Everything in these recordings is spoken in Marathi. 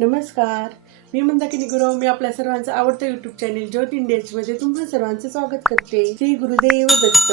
नमस्कार, मी मंदाकिनी गुरव. मी आपल्या सर्वांचं आवडतं यूट्यूब चॅनेल ज्योत इंडियामध्ये तुम्हा सर्वांचं स्वागत करते. श्री गुरुदेव दत्त.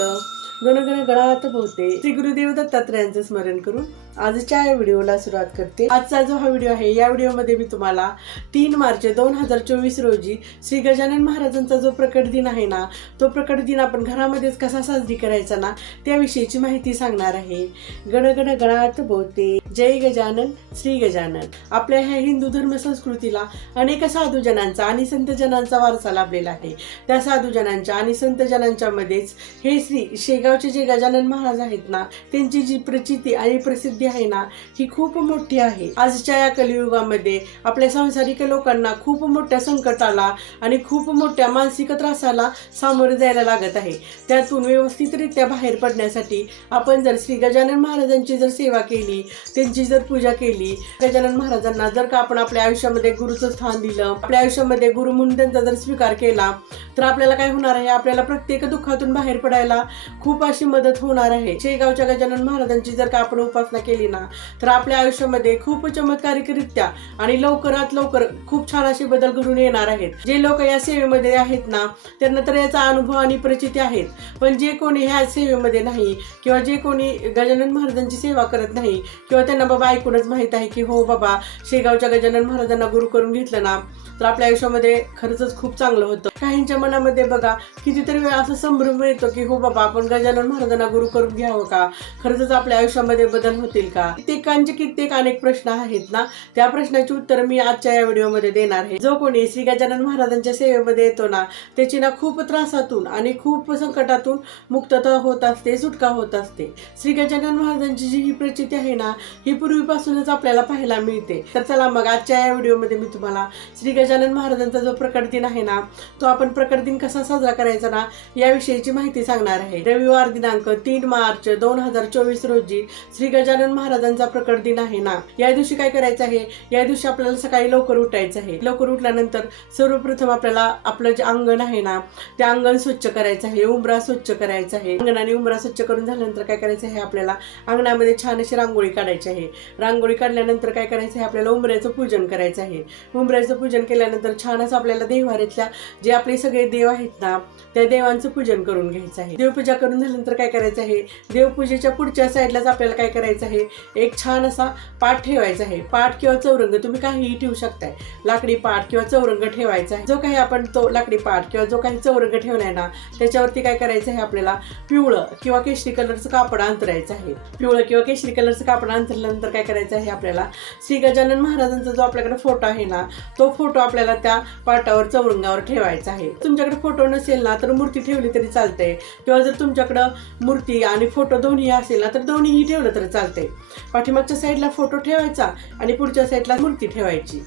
गणगण गणात बोलते. श्री गुरुदेव दत्तात्रयांचं स्मरण करून आजच्या या व्हिडिओला सुरुवात करते. आजचा जो हा व्हिडिओ आहे, या व्हिडिओमध्ये मी तुम्हाला 3 मार्च 2024 रोजी श्री गजानन महाराजांचा जो प्रकट दिन आहे ना, तो प्रकट दिन आपण घरामध्येच कसा साजरी करायचा ना, त्याविषयीची माहिती सांगणार आहे. गणगण गणात बोलते. जय गजानन, श्री गजानन. आपल्या ह्या हिंदू धर्म संस्कृतीला अनेक साधूजनांचा आणि संतजनांचा वारसा लाभलेला आहे. त्या साधूजनांच्या आणि संतजनांच्या मध्येच हे शेगावचे जे गजानन महाराज आहेत ना, त्यांची जी प्रचिती आणि प्रसिद्धी आहे ना, ही खूप मोठी आहे. आजच्या या कलियुगामध्ये आपल्या सांसारिक लोकांना खूप मोठ्या संकटाला आणि खूप मोठ्या मानसिक त्रासाला सामोरे जायला लागत आहे. त्यातून व्यवस्थितरित्या बाहेर पडण्यासाठी आपण जर श्री गजानन महाराजांची जर सेवा केली, त्यांची जर पूजा केली, गजानन महाराजांना जर का आपण आपल्या आयुष्यामध्ये गुरुचं स्थान दिलं, आपल्या आयुष्यामध्ये गुरु म्हणून त्यांचा जर स्वीकार केला, तर आपल्याला काय होणार आहे, आपल्याला प्रत्येक दुःखातून बाहेर पडायला खूप अशी मदत होणार आहे. शेगावच्या गजानन महाराजांची जर का आपण उपासना केली ना, तर आपल्या आयुष्यामध्ये खूप चमत्कारिकरित्या आणि लवकरात लवकर खूप छान असे बदल घडून येणार आहेत. जे लोक या सेवेमध्ये आहेत ना, त्यांना तर याचा अनुभव आणि प्रचिती आहेत. पण जे कोणी ह्या सेवेमध्ये नाही किंवा जे कोणी गजानन महाराजांची सेवा करत नाही किंवा त्यांना बाबा ऐकूनच माहित आहे की हो बाबा शेगावच्या गजानन महाराजांना गुरु करून घेतलं ना, तर आपल्या आयुष्यामध्ये खरंच खूप चांगलं होतं. काहींच्या मनामध्ये बघा कितीतरी वेळा असं संभ्रम येतो की हो बाबा आपण गजानन महाराजांना गुरु करून घ्यावं का, खरंच आपल्या आयुष्यामध्ये बदल होतील का. कित्येक अनेक प्रश्न आहेत ना, त्या प्रश्नाची उत्तर मी आजच्या या व्हिडिओमध्ये देणार आहे. जो कोणी श्री गजानन महाराजांच्या सेवेमध्ये येतो ना, त्याची ना खूप त्रासातून आणि खूप संकटातून मुक्तता होत असते, सुटका होत असते. श्री गजानन महाराजांची जी ही प्रचिती आहे ना, ही पूर्वीपासूनच आपल्याला पाहायला मिळते. तर चला मग आजच्या या व्हिडिओमध्ये मी तुम्हाला श्री गजानन महाराजांचा जो प्रकट दिन आहे ना, तो आपण प्रकट दिन कसा साजरा करायचा ना, याविषयीची माहिती सांगणार आहे. रविवार दिनांक 3 मार्च 2024 रोजी श्री गजानन महाराजांचा प्रकट दिन आहे ना, या दिवशी काय करायचं आहे, या दिवशी आपल्याला सकाळी लवकर उठायचं आहे. लवकर उठल्यानंतर सर्वप्रथम आपल्याला आपलं जे अंगण आहे ना, ते अंगण स्वच्छ करायचं आहे, उंबरा स्वच्छ करायचा आहे. अंगण आणि उंबरा स्वच्छ करून झाल्यानंतर काय करायचं आहे, आपल्याला अंगणामध्ये छान अशी रांगोळी काढायची आहे. रांगोळी काढल्यानंतर काय करायचं आहे, आपल्याला उंबऱ्याचं पूजन करायचं आहे. उंबऱ्याचं पूजन केल्यानंतर छान असं आपल्याला देवाऱ्यातल्या जे आपले सगळे देव आहेत ना, त्या देवांचं पूजन करून घ्यायचं आहे. देवपूजा करून झाल्यानंतर काय करायचं आहे, देवपूजेच्या पुढच्या साईडलाच आपल्याला काय करायचं आहे, एक छान असा पाट ठेवायचा आहे. पाट किंवा चौरंग तुम्ही काहीही ठेवू शकताय. लाकडी पाट किंवा चौरंग ठेवायचा आहे. जो काही आपण तो लाकडी पाट किंवा जो काही चौरंग ठेवलाय ना, त्याच्यावरती काय करायचं आहे, आपल्याला पिवळं किंवा केशरी कलरचं कापड अंतरायचं आहे. पिवळं किंवा केशरी कलरचं कापड अंतरल्यानंतर काय करायचं आहे, आपल्याला श्री गजानन महाराजांचा जो आपल्याकडे फोटो आहे ना, तो फोटो आपल्याला त्या पाटावर चौरंगावर ठेवायचा आहे. तुमच्याकडे फोटो नसेल ना, तर मूर्ती ठेवली तरी चालते, किंवा जर तुमच्याकडं मूर्ती आणि फोटो दोन्ही असेल ना, तर दोन्हीही ठेवलं तरी चालते. पाठीमागच्या साईडला फोटो ठेवायचा आणि पुढच्या साईडला मूर्ती ठेवायची.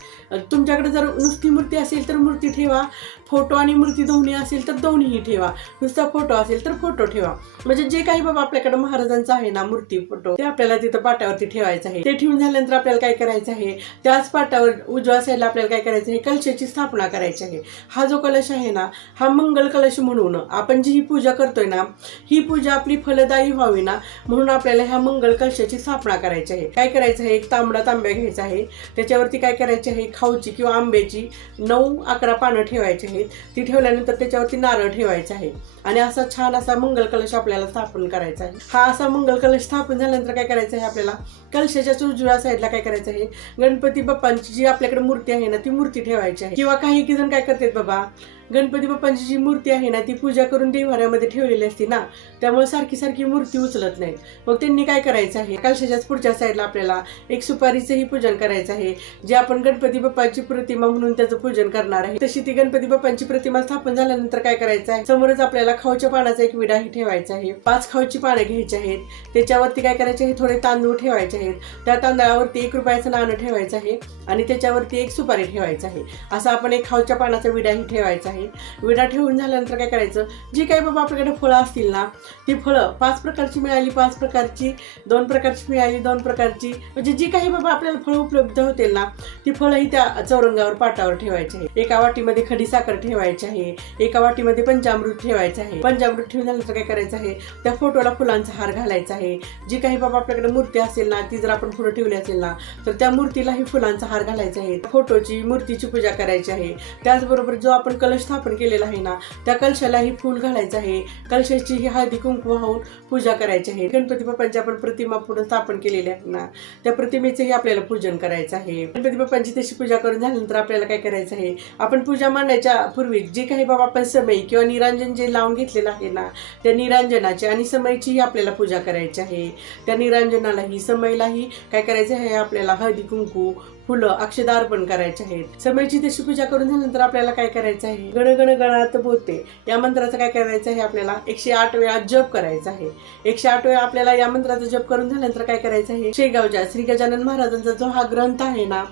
तुमच्याकडे जर नुसती मूर्ती असेल तर मूर्ती ठेवा, फोटो आणि मूर्ती दोन्ही असेल तर दोन्हीही ठेवा. नुसता फोटो असेल तर फोटो ठेवा. म्हणजे जे काही बाबा आपल्याकडे महाराजांचं आहे ना, मूर्ती फोटो, ते आपल्याला तिथं पाटावरती ठेवायचं आहे. ते ठेवून झाल्यानंतर आपल्याला काय करायचं आहे, त्याच पाटावर उजव्या साईडला आपल्याला काय करायचं आहे, कलशाची स्थापना करायची आहे. हा जो कलश आहे ना, हा मंगल कलश म्हणून आपण जी ही पूजा करतोय ना, ही पूजा आपली फलदायी व्हावी ना, म्हणून आपल्याला ह्या मंगल कलशाची स्थापना करायची आहे. काय करायचं आहे, एक तांबडा तांब्या घ्यायचा आहे. त्याच्यावरती काय करायचे आहे, खाऊची किंवा आंब्याची 9-11 पानं ठेवायची आहेत. ती ठेवल्यानंतर त्याच्यावरती नारळ ठेवायचा आहे आणि असा छान असा मंगल कलश आपल्याला स्थापन करायचा आहे. हा असा मंगल कलश स्थापन झाल्यानंतर काय करायचं आहे, आपल्याला कलशाच्या उजव्या साईडला काय करायचं आहे, गणपती बाप्पांची जी आपल्याकडे मूर्ती आहे ना, ती मूर्ती ठेवायची आहे. किंवा काही जण काय करतात बाबा, गणपती बाप्पांची जी मूर्ती आहे ना, ती पूजा करून देवाऱ्यामध्ये ठेवलेली असते ना, त्यामुळे सारखी मूर्ती उचलत नाही. मग त्यांनी काय करायचं आहे, कलशाच्याच पुढच्या साईडला आपल्याला एक सुपारीचंही पूजन करायचं आहे. जे आपण गणपती बाप्पांची प्रतिमा म्हणून त्याचं पूजन करणार आहे, तशी ती गणपती बाप्पांची प्रतिमा स्थापन झाल्यानंतर काय करायचं आहे, समोरच आपल्याला खाऊच्या पानाचा एक विडाही ठेवायचा आहे. 5 खाऊची पानं घ्यायची आहेत. त्याच्यावरती काय करायचे आहे, थोडे तांदूळ ठेवायचे आहेत. त्या तांदळावरती 1 रुपयाचं नाणं ठेवायचं आहे आणि त्याच्यावरती एक सुपारी ठेवायचं आहे. असा आपण एक खाऊच्या पानाचा विडाही ठेवायचा आहे. आहे. विडा ठेवून झाल्यानंतर काय करायचं, जी काही बाबा आपल्याकडे फळं असतील ना, ती फळं 5 प्रकारची मिळाली 5 प्रकारची, 2 प्रकारची मिळाली 2 प्रकारची, म्हणजे जी काही बाबा आपल्याला फळं उपलब्ध होतील ना, ती फळंही त्या चौरंगावर पाटावर ठेवायची आहे. एका वाटीमध्ये खडी साखर ठेवायची आहे, एका वाटीमध्ये पंचामृत ठेवायचं आहे. पंचामृत ठेवून झाल्यानंतर काय करायचं आहे, त्या फोटोला फुलांचा हार घालायचा आहे. जी काही बाबा आपल्याकडे मूर्ती असेल ना, ती जर आपण पुढे ठेवली असेल ना, तर त्या मूर्तीलाही फुलांचा हार घालायचा आहे. फोटोची मूर्तीची पूजा करायची आहे. त्याचबरोबर जो आपण कलश स्थापन केलेला आहे ना, त्या कलशालाही फूल घालायचं आहे. कलशाची ही हळदी कुंकू वाहून पूजा करायची आहे. गणपती बाप्पांची आपण प्रतिमा पुढे स्थापन केलेली आहे ना, त्या प्रतिमेचंही आपल्याला पूजन करायचं आहे. गणपती बाप्पांची तशी पूजा करून झाल्यानंतर आपल्याला काय करायचं आहे, आपण पूजा मांडण्याच्या पूर्वी जे काही बाबा आपण समय किंवा निरांजन जे लावून घेतलेलं आहे ना, त्या निरांजनाची आणि समयचीही आपल्याला पूजा करायची आहे. त्या निरांजनालाही समयलाही काय करायचं आहे, आपल्याला हळदी कुंकू फुलं अक्षदा अर्पण करायचे आहेत. समयची तशी पूजा करून झाल्यानंतर आपल्याला काय करायचं आहे, गण गण गणात बोलते या मंत्राचं काय करायचं आहे, आपल्याला 108 वेळा जप करायचा आहे. 108 वेळा आपल्याला या मंत्राचा जप करून झाल्यानंतर काय करायचं आहे, शेगावच्या श्री गजानन महाराजांचा जो हा ग्रंथ आहे ना,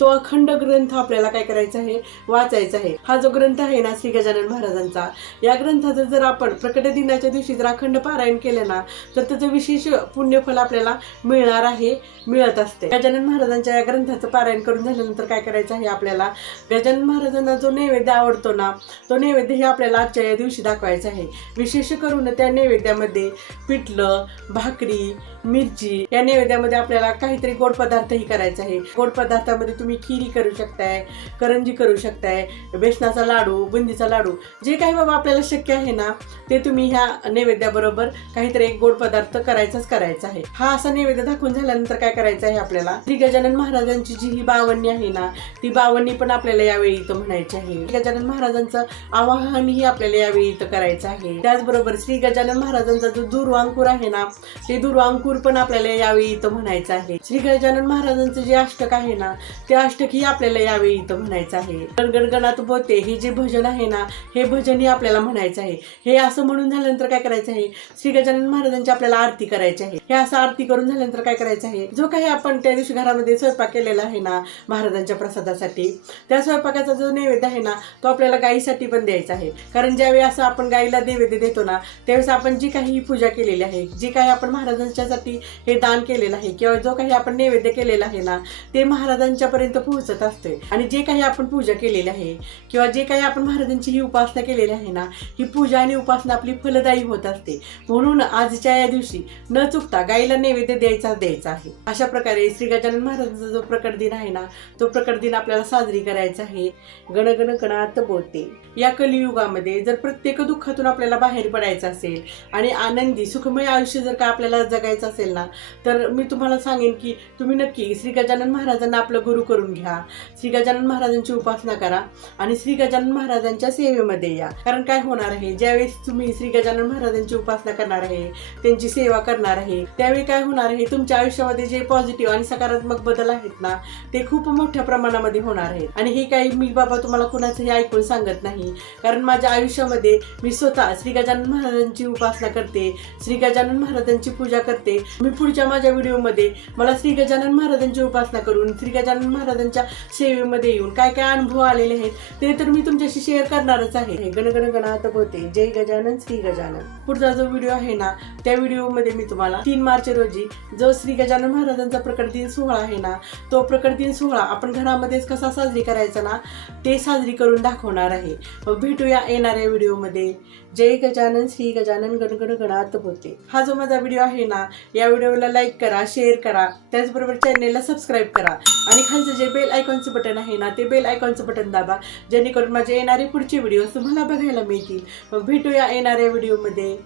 तो अखंड ग्रंथ आपल्याला काय करायचा आहे, वाचायचा आहे. हा जो ग्रंथ आहे ना श्री गजानन महाराजांचा, या ग्रंथाचं जर आपण प्रकट दिनाच्या दिवशी जर अखंड पारायण केलं ना, तर त्याचं विशेष पुण्यफल आपल्याला मिळणार आहे, मिळत असते. गजानन महाराजांच्या या ग्रंथाचं पारायण करून झाल्यानंतर काय करायचं आहे, आपल्याला गजानन महाराजांना जो नैवेद्य आवडतो ना, तो नैवेद्य हे आपल्याला आजच्या या दिवशी दाखवायचा आहे. विशेष करून त्या नैवेद्यामध्ये पिठलं, भाकरी, मिरची, या नैवेद्यामध्ये आपल्याला काहीतरी गोड पदार्थही करायचा आहे. गोड पदार्थामध्ये तुम्ही खिरी करू शकताय, करंजी करू शकताय, बेसनाचा लाडू, बुंदीचा लाडू, जे काही बाबा आपल्याला शक्य आहे ना, ते तुम्ही ह्या नैवेद्याबरोबर काहीतरी एक गोड पदार्थ करायचा आहे. हा असा नैवेद्य दाखवून झाल्यानंतर काय करायचं आहे, आपल्याला श्री गजानन महाराजांची जी ही बावन्नी आहे ना, ती बावन्नी पण आपल्याला यावेळी इथं म्हणायची आहे. गजानन महाराजांचं आवाहनही आपल्याला यावेळी इथं करायचं आहे. त्याचबरोबर श्री गजानन महाराजांचा जो दुर्वांकुर आहे ना, ते दुर्वांकुर पण आपल्याला यावेळी इथं म्हणायचं आहे. श्री गजानन महाराजांचं जे अष्टक आहे ना, ते अष्टक ही आपल्याला यावेळी इथं म्हणायचं आहे. गणगणात बोलते हे जे भजन आहे ना, हे भजनही आपल्याला म्हणायचं आहे. हे असं म्हणून झाल्यानंतर काय करायचं आहे, श्री गजानन महाराजांची आपल्याला आरती करायची आहे. हे असं आरती करून झाल्यानंतर काय करायचं आहे, जो काही आपण त्या दिवशी घरामध्ये स्वयंपाक केलेला आहे ना महाराजांच्या प्रसादासाठी, त्या स्वयंपाकाचा जो नैवेद्य आहे ना, तो आपल्याला गायीसाठी पण द्यायचा आहे. कारण ज्यावेळी असं आपण गायीला नैवेद्य देतो ना, त्यावेळेस आपण जी काही पूजा केलेली आहे, जी काही आपण महाराजांच्यासाठी हे दान केलेलं आहे किंवा जो काही आपण नैवेद्य केलेला आहे ना, ते महाराजांच्या पर्यंत पोहोचत असते. आणि जे काही आपण पूजा केलेली आहे किंवा जे काही आपण महाराजांची ही उपासना केलेली आहे ना, ही पूजा आणि उपासना आपली फलदायी होत असते. म्हणून आजच्या या दिवशी न चुकता गायीला नैवेद्य द्यायचा आहे. अशा प्रकारे श्री गजानन महाराजांचा जो प्रकट दिन आहे ना, तो प्रकट दिन आपल्याला साजरी करायचा आहे. गण गण गणात बोलते. या कलियुगामध्ये जर प्रत्येक दुःखातून आपल्याला बाहेर पडायचं असेल आणि आनंदी सुखमय आयुष्य जर का आपल्याला जगायचं असेल ना, तर मी तुम्हाला सांगेन की तुम्ही नक्की श्री गजानन महाराजांना आपलं गुरु करून घ्या. श्री गजानन महाराजांची उपासना करा आणि श्री गजानन महाराजांच्या सेवेमध्ये या. कारण काय होणार आहे, ज्यावेळेस तुम्ही श्री गजानन महाराजांची उपासना करणार आहे, त्यांची सेवा करणार आहे, त्यावेळी काय होणार आहे, तुमच्या आयुष्यामध्ये जे पॉझिटिव्ह आणि सकारात्मक बदल आहेत ना, ते खूप मोठ्या प्रमाणामध्ये होणार आहेत. आणि हे काही मी बाबा तुम्हाला कुणाचंही ऐकून सांगत नाही, कारण माझ्या आयुष्यामध्ये मी स्वतः श्री गजानन महाराजांची उपासना करते, श्री गजानन महाराजांची पूजा करते. मी पुढच्या माझ्या व्हिडिओमध्ये मला श्री गजानन महाराजांची उपासना करून श्री गजानन महाराजांच्या सेवेमध्ये येऊन काय काय अनुभव आलेले आहेत ते तर मी तुमच्याशी शेअर करणारच आहे. गण गण गणात बोलते. जय गजानन श्री गजानन. पुढचा जो व्हिडिओ आहे ना, त्या व्हिडिओमध्ये मी तुम्हाला 3 मार्च रोजी जो श्री गजानन महाराजांचा प्रकट दिन सोहळा आहे ना, तो प्रकट दिन सोहळा आपण घरामध्येच कसा साजरी करायचा ना, ते साजरी करून दाखवणार आहे. भेटूया येणाऱ्या व्हिडिओमध्ये. जय गजानन श्री गजानन. गण गण गणात बोलते. हा जो माझा व्हिडिओ आहे ना, या व्हिडिओला लाईक करा, शेअर करा, त्याचबरोबर चॅनेलला सबस्क्राईब करा आणि खालचं जे बेल आयकॉनचं बटन आहे ना, ते बेल आयकॉनचं बटन दाबा, जेणेकरून माझे येणारे पुढचे व्हिडिओ तुम्हाला बघायला मिळतील. मग भेटूया येणाऱ्या व्हिडिओमध्ये.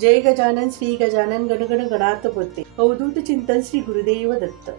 जय गजानन श्री गजानन. गण गण गणात बोलते. अवधूत चिंतन श्री गुरुदेव दत्त.